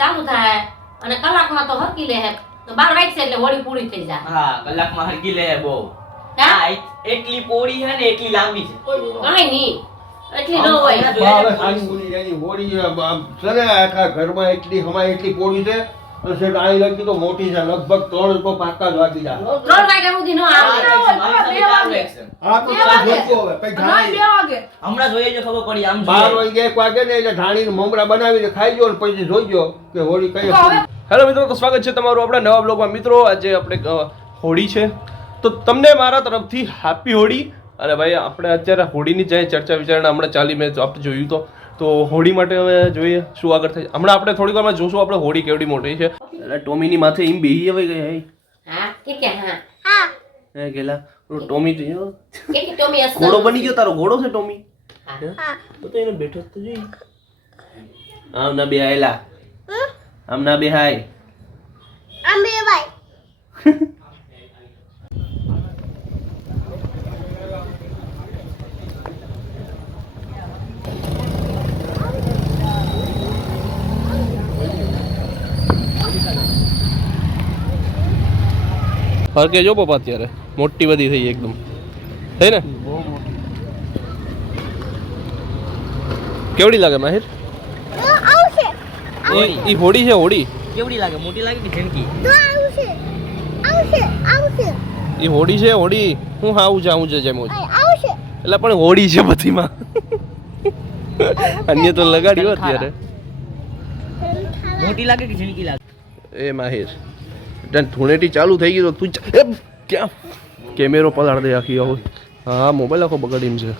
ચાલુ થાય અને કલાકમાં તો હરકી લે હે તો 12 વાગશે એટલે હોળી પૂરી થઈ જાય. હા કલાકમાં હરકી લે બહુ. હા હા એટલી પોળી છે ને એટલી લાંબી છે. કાંઈ નહીં એટલી ન હોય. બારે ખાલી પૂરી એની હોળી આમ છે ને આખા ઘરમાં એટલી હમાય એટલી પોળી છે અને સેટ આઈ લગી તો મોટી છે લગભગ 3 તો પાકા જ વાગી જાય. 3 વાગ્યા સુધી નો આવે. આ તો સાચું હવે કઈ જાણી હમણાં જોઈએ જો ખબર પડી આમ 12 વાગે 1 વાગે ને એટલે ઢાણીને મમરા બનાવીને ખાઈ ગયો ને પછી જોઈજો કે હોળી કઈ હતી. હેલો મિત્રો, તો સ્વાગત છે તમારું આપણા નવા બ્લોગમાં. મિત્રો આજે આપણે હોળી છે તો તમને મારા તરફથી હેપી હોળી. અને ભાઈ આપણે અત્યારે હોળીની જે ચર્ચા વિચારણા હમણાં ચાલી મેં આપણે જોયું તો હોળી માટે હવે જોઈએ શું આગળ થાય. હમણાં આપણે થોડીક વારમાં જોશું આપણે હોળી કેવડી મોટી છે. એટલે ટોમીની માથે એમ બેહી હવે ગઈ હે. હા કે હા હે ગેલા ટોમી તો કે ટોમી અસર ઘોડો બની ગયો. તારો ઘોડો છે ટોમી? હા તો એને બેઠો તો જોઈ. આમ ના બેહાયલા આમ ના બેહાય આમ બેવાય. ફરકે જો પપ્પા અત્યારે મોટી બધી થઈ એકદમ થઈ ને. કેવડી લાગે માહિર? આવશે ઈ હોળી છે હોળી. કેવડી લાગે? મોટી લાગે કે ઝીણકી? તો આવશે આવશે આવશે ઈ હોળી છે હોળી. હું આવું જાઉં છે જેમ આવશે. એટલે પણ હોળી છે બધીમાં. અન્ય તો લગાડ્યો અત્યારે. મોટી લાગે કે ઝીણકી લાગે? એ માહિર ધૂણેટી ચાલુ થઈ ગઈ તો તું ક્યાં કેમેરો પલાળ દે આખી આવું. હા મોબાઈલ આખો બગાડીને છે.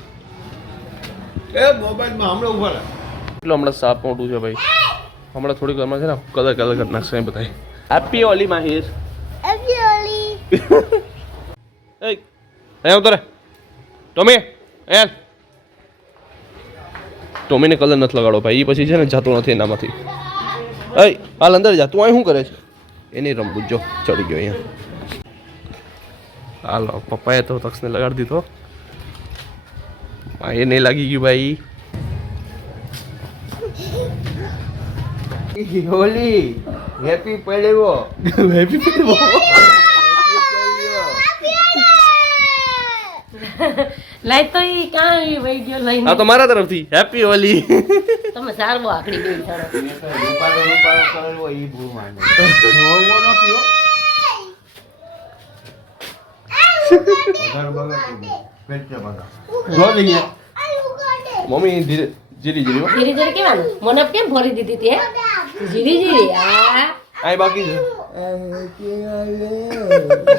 એ મોબાઈલમાં હમણાં ઉભા રહે. એટલું હમણાં સાપ મોટું છે ભાઈ. હમણાં થોડીક વારમાં છે ને કલર કરી નાખશે બધા. હેપી હોલી માહિર. એફ્યુલી એ અહીંયા ઉતરે ટોમી. એ ટોમીને કલર નથી લગાડો ભાઈ. એ પછી છે ને જતો નથી એનામાંથી. એ હાલ અંદર જા. તું અહીં શું કરે છે? એની રમવું જો ચડી ગયો અહીંયા. હાલો પપ્પાએ તો તક્ષને લગાડી દીધો. એ નહીં લાગી ગયું ભાઈ. હોલી હેપી પડ્યો. હેપી લાઈ તો ઈ કાંઈ વઈ ગયો લઈને. હા તો મારા તરફથી હેપી હોલી. તમે સારવો આખડી બેન સારો. રૂપાળો કરેલો ઈ ભૂ માને. હોવો નથી હો. અગર બગડ પેટે બગડ. જો દઈએ. મમ્મી ધીરે જીરી જીરી ધીરે ધીરે કેવાનું મને કેમ ભરી દીધી તે જીરી જીરી આ આય બાકી છે.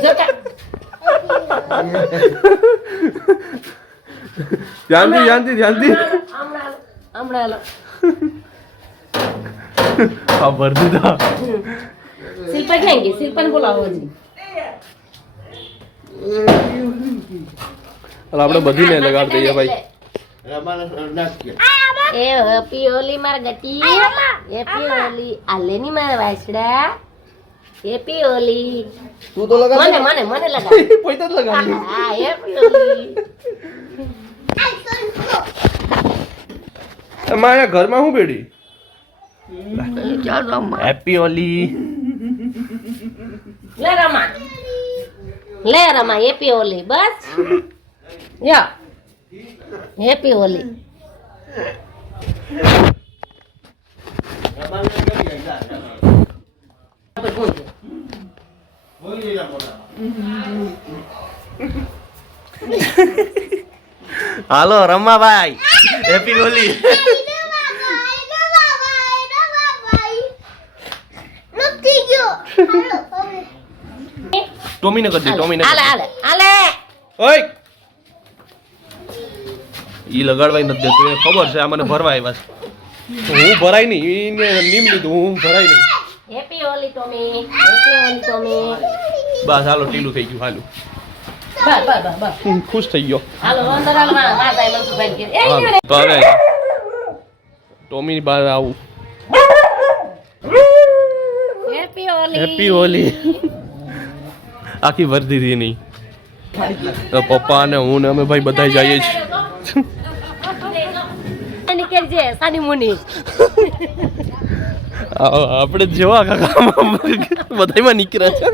જોતા ધ્યાનથી હમણાં હા ભર દીધા. શિલ્પા ક્યાં ગઈ? શિલ્પાને બોલાવો હજી. આપણે બધીને લગાડી દઈએ ભાઈ. રમાના નાખીએ. એ હેપી હોલી માર ગટી. હેપી હોલી આલેની માર વાસડા. હેપી હોલી. તું તો લગાડ. મને લગાવ. પૈસા જ લગાડી. હા હેપી હોલી. મારા ઘરમાં હું બેડી હેપી હોલી. લે રમા હેપી હોલી બસ. યા હેપી હોલી. હાલો રમા ભાઈ હેપી હોલી. ટોમીને કરી દે. ટોમીને હાલે ઓય ઈ લગાડવાય નથી દેતો. એને ખબર છે આ મને ભરવા આવ્યા છે. હું ભરાય નહીં. એને નીમ લીધું હું ભરાય નહીં. Happy Holi Tommy. Happy Holi Tommy. બસ હાલો ટીલું થઈ ગયું. હાલું બસ હું ખુશ થઈ ગયો. હાલો અંદર હાલ મારા ભાઈ મનસુભાઈ કે એ હાલો, તો હવે ટોમી બહાર આવું. હેપી હોલી. હેપી હોલી. આખી વર્ધી હતી નહીં. તો પપ્પા અને હું ને અમે ભાઈ બધા જઈએ છીએ. નીકળ જે સાની મુની. આપણે જેવા કાકા બધામાં નીકળ્યા છે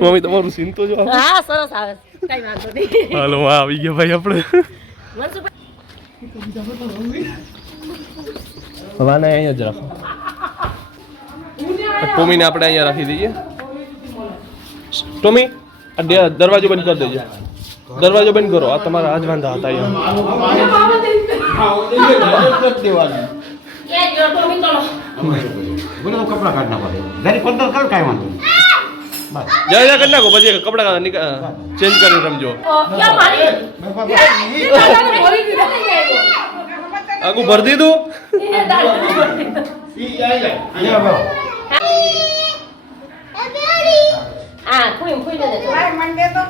મમ્મી તમારું સીન તો જો હા સરસ આવે છે. કઈ વાંધો નહીં. હાલો આવી ગયા ભાઈ આપણે મનસુખભાઈ, હવાને અહીંયા જ રાખો ટોમીને આપણે અહીંયા રાખી દઈએ ટોમી આ દરવાજો બંધ કરી દેજો દરવાજો બંધ કરો આ તમારા આજ વાંધા હતા અહીંયા એ જો ટોમી તળો. બોલો તો કપડા કાઢ નાખો જરી પંદર કર કાંઈ વાંધો નહીં જય જય કરી નાખો પછી કપડા ચેન્જ કરીને રમજો ક્યાં મારી? આગું ભરી દીધું હા ફૂઈ ફૂઈ ને દેજો.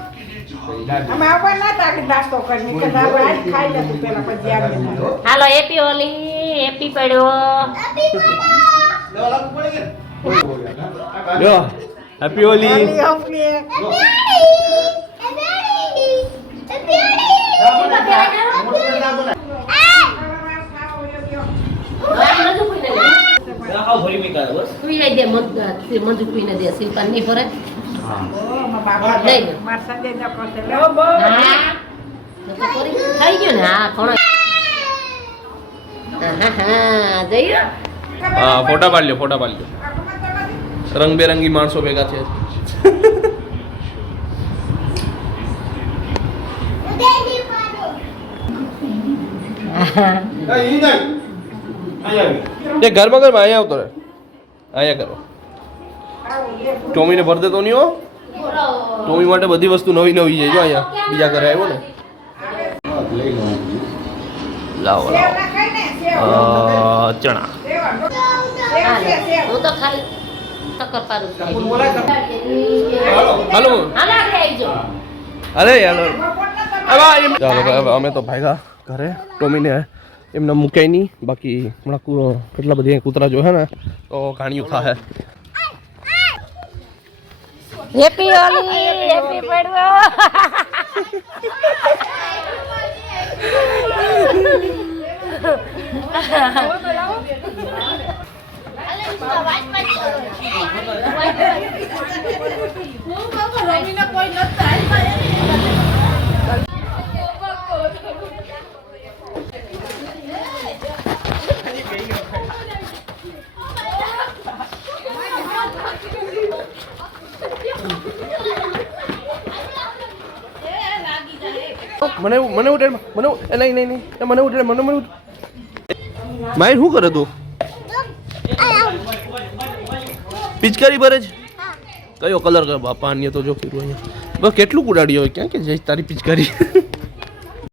હાલો હેપી હોલી હેપી પડ્યો. લ્યો હેપી હોલી ખાવ ભરી મીકા બસ ફૂઈ લઈ દે મંજુ ફૂઈ ને દે શિલ્પા નહીં ફરે લઈ દે. હા તો કરી થઈ ગયું ને હા ઘણો. હા જઈએ. હા ફોટા પાડ લ્યો રંગબેરંગી માણસો ભેગા છે એ ઘરમાં અહીંયા આવતો રહે અહીંયા કરો ટોમીને ભર દેતો નહીં હો ટોમી માટે બધી વસ્તુ નવી છે જો અહીંયા બીજા ઘરે આવ્યો ને લાવો ચણા હું તો ખાલી ટક્કર પાડું છું. હાલો હાલો આગળ આવી જાઓ. અરે યાર ચાલો ભાઈ અમે તો ભાગ્યા ઘરે ટોમીને એમને મૂકાય નહીં બાકી હમણાં કેટલા બધી કૂતરા જો હે ને તો ઘાણીયું થાય હેપી હોલી હેપી પડવો. મને ઉઠે નહીં મને ઉઠે માઇન શું કરે તું પિચકારી ભરે છે કયો કલર કર બાપા અન્ય તો જો પીરું અહીંયા બસ કેટલું ઉડાડી હોય ક્યાં કે જઈશ તારી પિચકારી